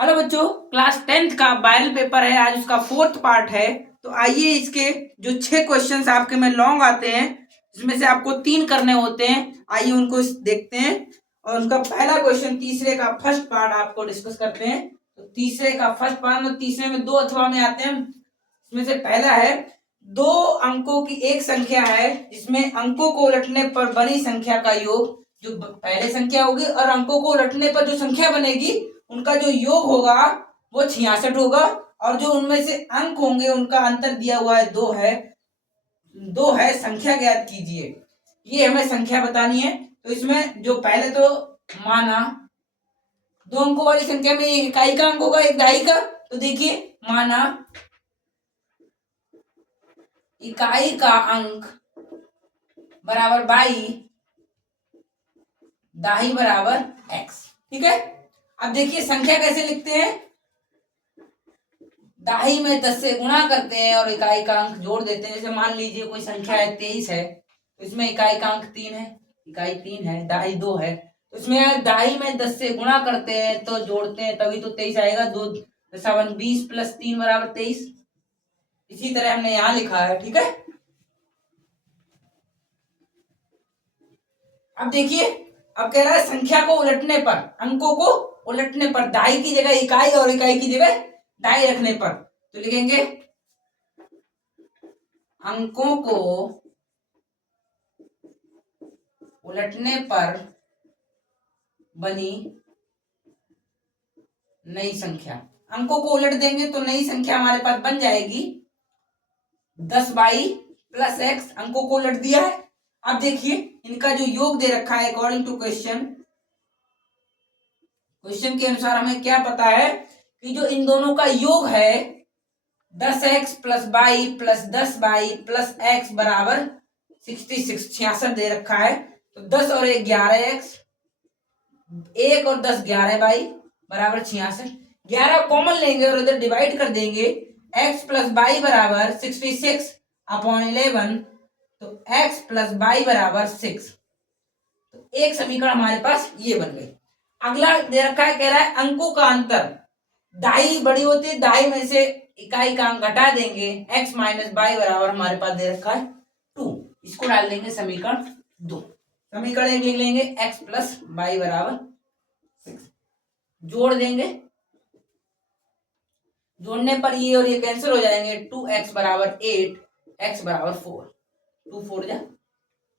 Hello बच्चों, class 10th का bio paper है। आज उसका 4th पार्ट है। तो आइए इसके जो 6 क्वेश्चंस आपके में लॉन्ग आते हैं, जिसमें से आपको 3 करने होते हैं। आइए उनको देखते हैं। और उसका पहला क्वेश्चन तीसरे का फर्स्ट पार्ट आपको डिस्कस करते हैं। तो तीसरे का फर्स्ट पार्ट में तीसरे में 2 अथवा में आते हैं। इसमें से पहला है, 2 अंकों की एक संख्या है जिसमें अंकों को उलटने पर बनी संख्या का योग, जो पहले संख्या होगी, और अंकों को उलटने पर जो संख्या बनेगी उनका जो योग होगा वो 66 होगा। और जो उनमें से अंक होंगे उनका अंतर दिया हुआ है, 2 है। संख्या ज्ञात कीजिए। ये हमें संख्या बतानी है। तो इसमें जो पहले तो माना 2 अंकों वाली संख्या में एक इकाई का अंक होगा, एक दहाई का। तो देखिए, माना इकाई का अंक बराबर 22, दाही बराबर x। ठीक है। अब देखिए संख्या कैसे लिखते हैं। दाही में 10 से गुणा करते हैं और इकाई का अंक जोड़ देते हैं। जैसे मान लीजिए कोई संख्या है 23 है, तो इसमें इकाई का अंक 3 है, इकाई 3 है, दाही 2 है। तो इसमें दाही में 10 से गुणा करते हैं तो जोड़ते हैं, तभी तो 23 आएगा। 2 7 20 प्लस 3 बराबर 23। इसी तरह हमने यहाँ लिखा है। ठीक है। अब देखिए, अब कह रहा है संख्या को उलटने पर, अंकों को उलटने पर, दाई की जगह इकाई और इकाई की जगह दाई रखने पर, तो लिखेंगे अंकों को उलटने पर बनी नई संख्या। अंकों को उलट देंगे तो नई संख्या हमारे पास बन जाएगी 10y प्लस x। अंकों को उलट दिया है। अब देखिए इनका जो योग दे रखा है अकॉर्डिंग टू क्वेश्चन के अनुसार हमें क्या पता है कि जो इन दोनों का योग है 10x plus by plus 10y plus x बराबर 66 दे रखा है। तो 10 और 1 11x, 1 और 10 11y बराबर 66। 11 कॉमन लेंगे और इधर डिवाइड कर देंगे। x प्लस बाई बराबर 66 अपॉन 11, तो x प्लस बाई बराबर 6। तो एक समीकरण हमारे पास ये बन गई। अगला दे रखा है, कह रहा है अंकों का अंतर, दाई बड़ी होती है, दाई में से इकाई का अंक घटा देंगे, x माइनस बाई बराबर हमारे पास दे रखा है 2। इसको डाल देंगे समीकरण 2। समीकरण 1 लिख लेंगे, x प्लस बाई बराबर 6। जोड़ देंगे, जोड़ने पर ये और ये कैंसिल हो जाएंगे। 2x बराबर 8, x बराबर 4, 2 4 जा।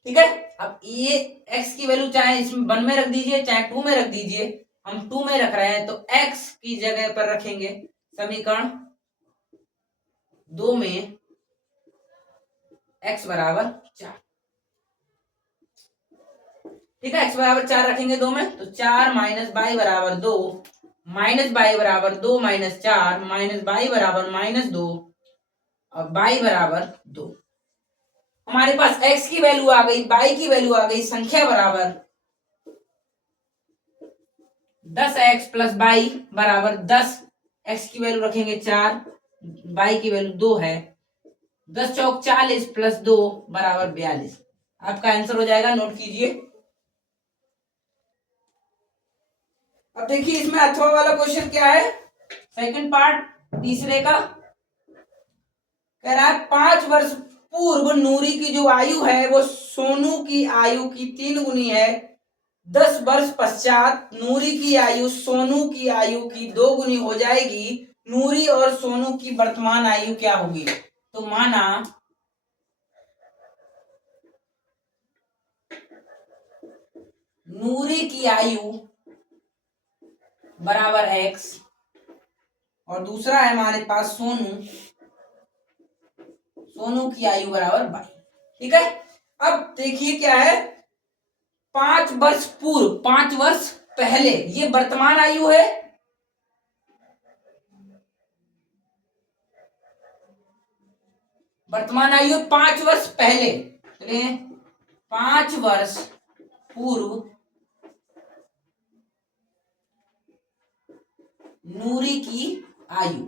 ठीक है। अब ये x की वैल्यू चाहे इसमें 1 में रख दीजिए चाहे 2 में रख दीजिए। हम 2 में रख रहे हैं तो x की जगह पर रखेंगे समीकरण 2 में x बराबर 4। ठीक है। x बराबर 4 रखेंगे 2 में, तो 4 माइनस बाई बराबर 2, माइनस बाई बराबर 2 माइनस 4, माइनस बाई बराबर -2 और बाई बराबर 2। हमारे पास x की वैल्यू आ गई, बाई की वैल्यू आ गई। संख्या बराबर 10x प्लस बाई बराबर 10। x की वैल्यू रखेंगे 4, बाई की वैल्यू 2 है। 10 चौक 40 प्लस 2 बराबर 42। आपका आंसर हो जाएगा, नोट कीजिए। अब देखिए इसमें अथवा वाला क्वेश्चन क्या है, सेकंड पार्ट तीसरे का। कह रहा है 5 वर्ष पूर्व नूरी की जो आयु है वो सोनू की आयु की 3 गुनी है। 10 वर्ष पश्चात नूरी की आयु सोनू की आयु की 2 गुनी हो जाएगी। नूरी और सोनू की वर्तमान आयु क्या होगी। तो माना नूरी की आयु बराबर x और दूसरा है हमारे पास सोनू की आयु बराबर y। ठीक है। अब देखिए क्या है, 5 वर्ष पूर्व, 5 वर्ष पहले, ये वर्तमान आयु है। वर्तमान आयु 5 वर्ष पहले, 5 वर्ष पूर्व नूरी की आयु।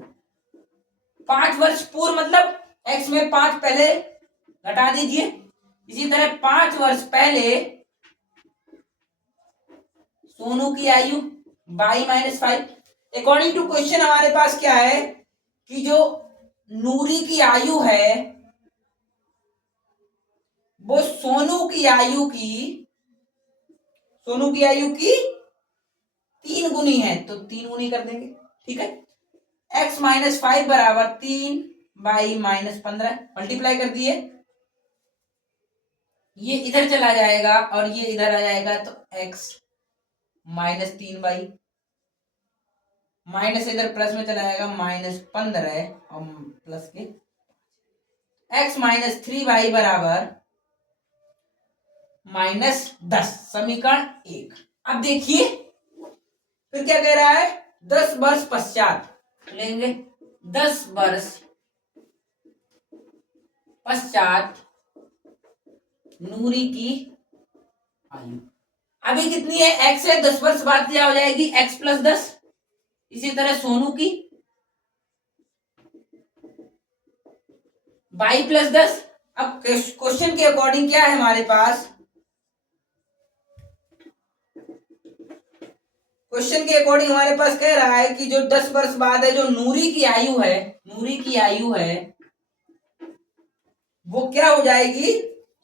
5 वर्ष पूर्व मतलब x में 5 पहले घटा दीजिए। इसी तरह 5 वर्ष पहले सोनू की आयु y -5। अकॉर्डिंग टू क्वेश्चन हमारे पास क्या है कि जो नूरी की आयु है वो सोनू की आयु की 3 गुनी है, तो 3 गुनी कर देंगे। ठीक है, x माइनस 5 बराबर 3 बाई माइनस 15 मल्टीप्लाई कर दिए, ये इधर चला जाएगा और ये इधर आ जाएगा, तो x माइनस 3 बाई माइनस इधर प्लस में चला जाएगा माइनस 15 और प्लस के x माइनस 3 बाई बराबर माइनस 10, समीकरण 1। अब देखिए फिर क्या कह रहा है, 10 वर्ष पश्चात लेंगे, 10 वर्ष पश्चात नूरी की आयु अभी कितनी है, x है, 10 वर्ष बाद क्या हो जाएगी, x प्लस 10। इसी तरह सोनू की y प्लस 10। अब क्वेश्चन के अकॉर्डिंग क्या है हमारे पास, क्वेश्चन के अकॉर्डिंग हमारे पास कह रहा है कि जो 10 वर्ष बाद है, जो नूरी की आयु है वो क्या हो जाएगी,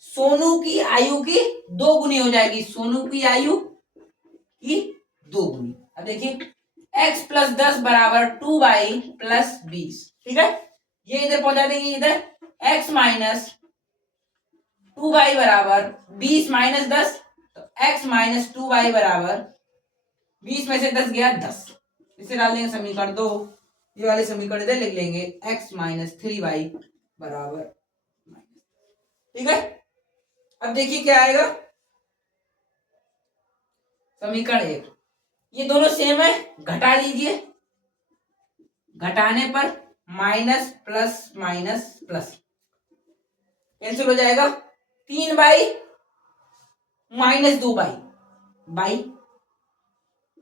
सोनू की आयु की 2 गुनी हो जाएगी, सोनू की आयु की 2 गुनी। अब देखिए x प्लस 10 बराबर 2 बाई प्लस 20। ठीक है, ये इधर पहुंचा देंगे, इधर x माइनस 2 बाई बराबर 20 माइनस 10, तो x माइनस 2 बाई बराबर 20 में से 10 गया 10, इसे डाल देंगे समीकरण 2, ये वाले समीकरण इधर लिख लेंगे, x माइनस 3 बाई बराबर। ठीक है, अब देखिए क्या आएगा, समीकरण 1, ये दोनों सेम है, घटा लीजिए, घटाने पर minus plus minus plus cancel हो जाएगा, 3 बाई माइनस 2 बाई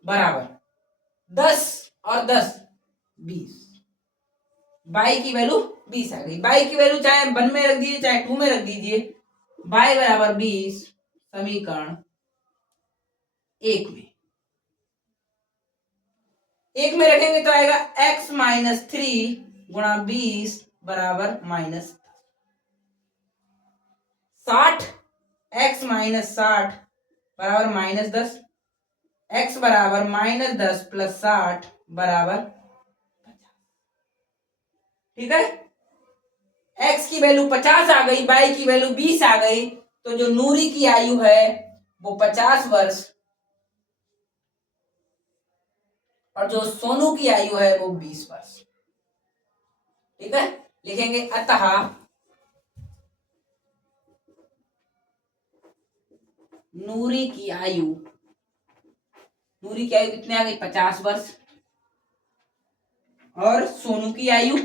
बराबर 10 और 10 20, बाई की वैल्यू 20 आ गई। बाई की वैल्यू चाहे 1 में रख दीजिए चाहे 2 में रख दीजिए, बाई बराबर 20 समीकरण 1 में रखेंगे तो आएगा x माइनस 3 गुणा 20 बराबर माइनस 60, x माइनस 60 बराबर माइनस 10, x बराबर माइनस 10 प्लस 60 बराबर 50। ठीक है, x की वैल्यू 50 आ गई, y की वैल्यू 20 आ गई, तो जो नूरी की आयु है वो 50 वर्ष और जो सोनू की आयु है वो 20 वर्ष। ठीक है, लिखेंगे अतः नूरी की आयु कितनी आ गई, 50 वर्ष, और सोनू की आयु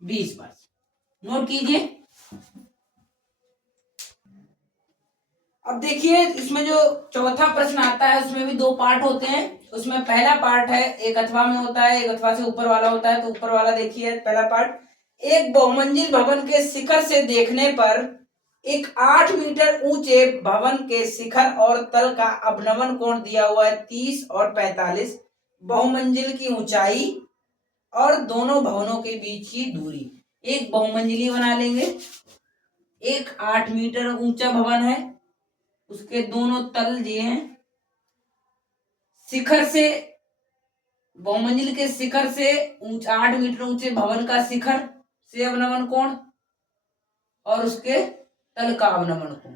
20 वर्ष। नोट कीजिए। अब देखिए इसमें जो चौथा प्रश्न आता है उसमें भी 2 पार्ट होते हैं। उसमें पहला पार्ट है, एक अथवा में होता है, एक अथवा से ऊपर वाला होता है। तो ऊपर वाला देखिए, पहला पार्ट, एक बहुमंजिल भवन के शिखर से देखने पर एक 8 मीटर ऊंचे भवन के शिखर और तल का अवनमन कोण दिया हुआ है 30 और 45, बहुमंजिल की ऊंचाई और दोनों भवनों के बीच की दूरी। एक बहुमंजिली बना लेंगे, एक 8 मीटर ऊंचा भवन है, उसके दोनों तल दिए हैं, शिखर से, बहुमंजिल के शिखर से 8 मीटर ऊंचे भवन का शिखर से अवनमन कोण और उसके तल का अवनमन कोण।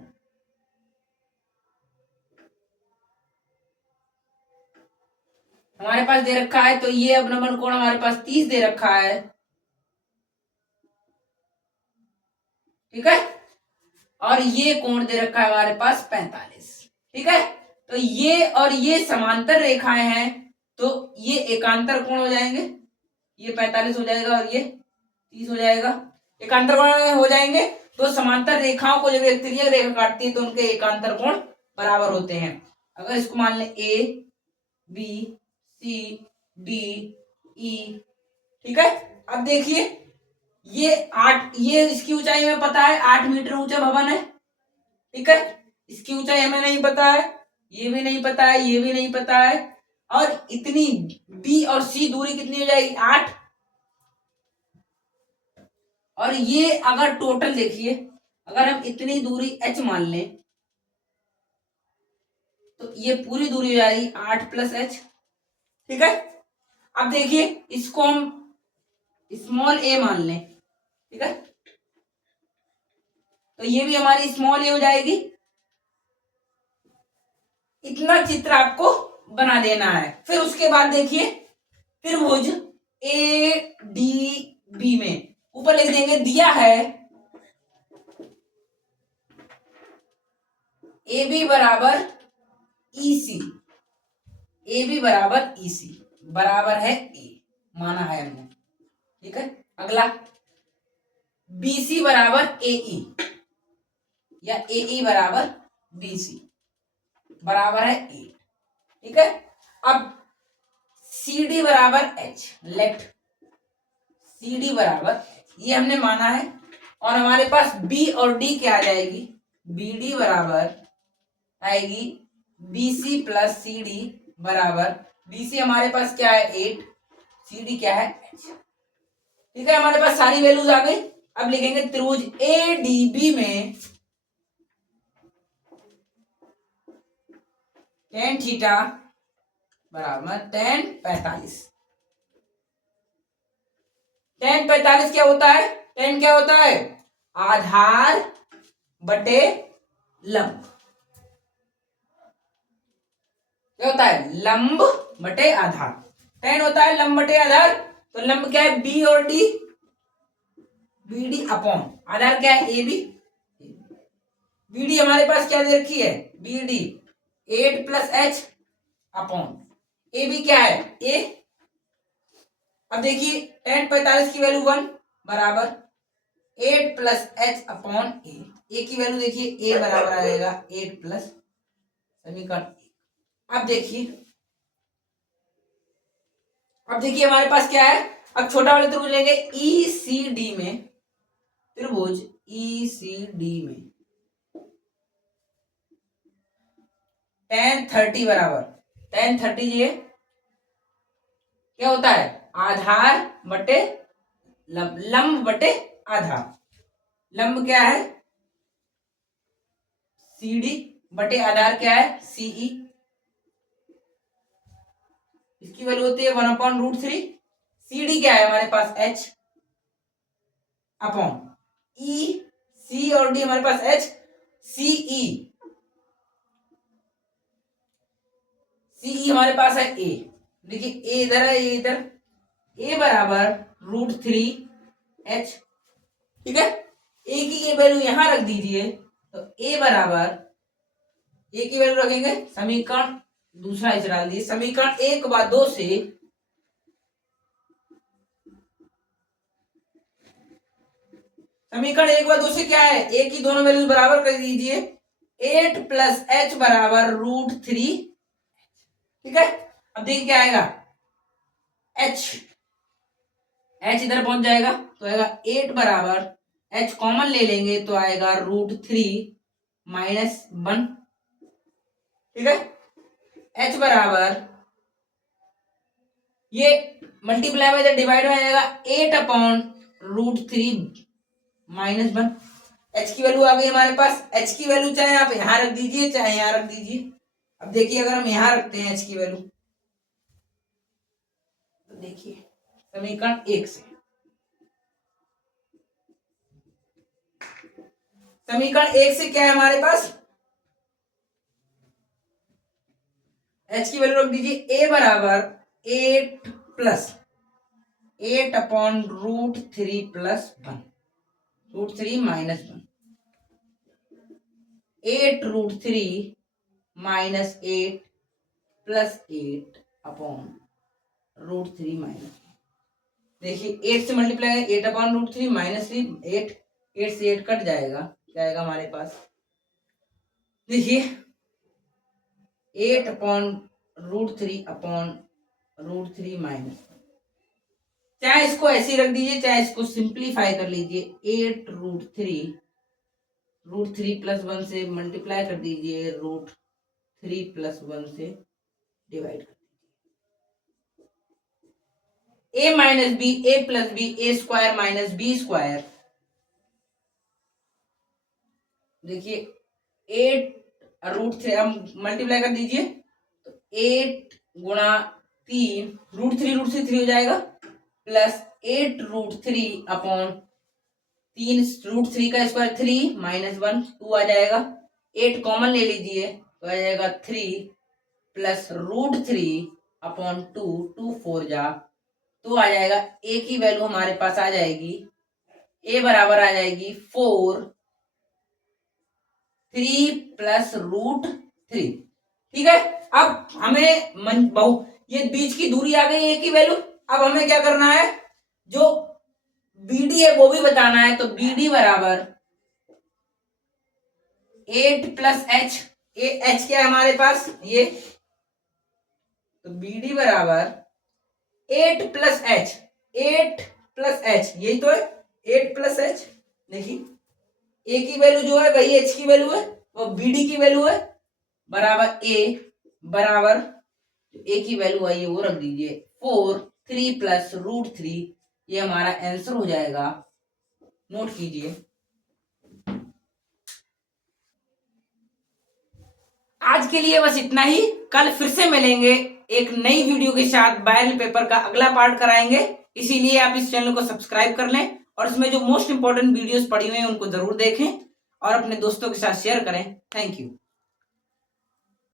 हमारे पास दे रखा है, तो ये अवनमन कोण हमारे पास 30 दे रखा है। ठीक है, और ये कोण दे रखा है हमारे पास 45। ठीक है, तो ये और ये समांतर रेखाएं हैं, तो ये एकांतर कोण हो जाएंगे, ये 45 हो जाएगा और ये 30 हो जाएगा, एकांतर कोण हो जाएंगे। तो समांतर रेखाओं को जब एक तिर्यक रेखा काटती है तो उनके एकांतर कोण बराबर होते हैं। अगर इसको मान लें A B C D E, ठीक है। अब देखिए ये इसकी ऊंचाई हमें पता है, 8 मीटर ऊंचा भवन है। ठीक है, इसकी ऊंचाई हमें नहीं पता है, ये भी नहीं पता है, ये भी नहीं पता है, और इतनी बी और सी दूरी कितनी हो जाएगी 8। और ये अगर टोटल देखिए, अगर हम इतनी दूरी h मान लें तो ये पूरी दूरी हो जाएगी 8 प्लस h। ठीक है, अब देखिए इसको हम स्मॉल a मान लें। ठीक है, तो ये भी हमारी स्मॉल a हो जाएगी। इतना चित्र आपको बना देना है। फिर उसके बाद देखिए त्रिभुज ए डी बी में ऊपर लिख देंगे, दिया है ए बी बराबर ई सी, ए बी बराबर ई सी बराबर है ए, माना है हमने। ठीक है, अगला बी सी बराबर ए ई या ए ई बराबर बी सी बराबर है ए। ठीक है, अब सी डी बराबर एच, लेट सी डी बराबर एच, ये हमने माना है। और हमारे पास बी और डी क्या आ जाएगी, बी डी बराबर आएगी B C plus C D बराबर, बी सी हमारे पास क्या है 8, सी डी क्या है h। ठीक है, हमारे पास सारी वैल्यूज आ गई। अब लिखेंगे त्रिभुज ए डी बी में tan थीटा बराबर tan 45। tan 45 क्या होता है, tan क्या होता है, आधार बटे लंब। क्या होता है, लंब बटे आधार। tan होता है लंब बटे आधार, तो लंब क्या है बी और डी, बी डी अपॉन आधार क्या है ए बी। बी डी हमारे पास क्या दे रखी है, B D 8 plus H upon A B क्या है ए। अब देखिए tan 45 की वैल्यू 1 बराबर 8 प्लस एच अपॉन ए की वैल्यू देखिए ए बराबर आ जाएगा 8 प्लस समीकरण। अब देखिए हमारे पास क्या है, अब छोटा वाले त्रिभुज लेंगे ई सी डी में, त्रिभुज ई सी डी में tan 30 बराबर, tan 30 ये क्या होता है, आधार बटे लंब, लंब बटे आधार। लंब क्या है सी डी बटे आधार क्या है सीई, इसकी वैल्यू होती है 1/√3। सी डी क्या है हमारे पास h अपॉन ई, सी और डी हमारे पास h, सीई, सीई हमारे पास है a। देखिए a इधर है, ये इधर, a बराबर √3h। ठीक है, a की ये वैल्यू यहां रख दीजिए, तो a बराबर, a की वैल्यू रखेंगे समीकरण दूसरा इसे डाल दिए, समीकरण 1/2 से समीकरण 1/2 से क्या है, a की दोनों वैल्यू बराबर कर दीजिए, 8 प्लस h बराबर √3। ठीक है, अब देखिए क्या आएगा, h इधर पहुंच जाएगा तो आएगा 8 बराबर, h कॉमन ले लेंगे तो आएगा √3 माइनस 1। ठीक है, h बराबर ये मल्टीप्लाई बाय डिवाइड हो जाएगा 8/√3 माइनस 1। h की वैल्यू आ गई हमारे पास, h की वैल्यू चाहे आप यहां रख दीजिए चाहे यहां रख दीजिए। अब देखिए अगर हम यहां रखते हैं h की वैल्यू, तो देखिए समीकरण 1 से, समीकरण 1 से क्या है हमारे पास, h की वैल्यू रख दीजिए a बराबर 8 plus 8/√3 plus 1, √3 minus 1, 8√3 minus 8 plus 8 upon √3 minus. देखिए 8 से मल्टीप्लाई 8/√3 माइनस 3, 8 से 8 कट जाएगा, क्या आएगा हमारे पास, देखिए 8/√3 अपॉन √3 माइनस, चाहे इसको ऐसे रख दीजिए चाहे इसको सिंप्लीफाई कर लीजिए, 8√3 √3 प्लस 1 से मल्टीप्लाई कर दीजिए 3+1 से डिवाइड कर दीजिए। a minus B, a plus B, A square minus B square. देखिए 8√3 हम मल्टीप्लाई कर दीजिए तो 8 गुणा 3 √3 3 हो जाएगा प्लस 8√3 अपॉन 3 √3 का स्क्वायर 3 -1 2 आ जाएगा। 8 कॉमन ले लीजिए तो आ जाएगा 3 प्लस √3 अपॉन 2 2 4 जा तो आ जाएगा a की वैल्यू हमारे पास आ जाएगी a बराबर आ जाएगी 4 3 प्लस √3। ठीक है, अब हमें ये बीच की दूरी आ गई a की वैल्यू। अब हमें क्या करना है, जो BD है वो भी बताना है। तो BD बराबर 8 प्लस एच, एच क्या है हमारे पास ये, तो BD बराबर 8 प्लस एच, 8 प्लस एच यही तो है 8 प्लस एच। देखिए ए की वैल्यू जो है वही एच की वैल्यू है, वो BD की वैल्यू है बराबर ए बराबर ए की वैल्यू आई है वो रख दीजिए 4 3 प्लस √3। ये हमारा आंसर हो जाएगा, नोट कीजिए। आज के लिए बस इतना ही। कल फिर से मिलेंगे एक नई वीडियो के साथ। बायोलॉजी पेपर का अगला पार्ट कराएंगे, इसीलिए आप इस चैनल को सब्सक्राइब कर लें और इसमें जो मोस्ट इंपॉर्टेंट वीडियोस पड़ी हुई हैं उनको जरूर देखें और अपने दोस्तों के साथ शेयर करें। Thank you.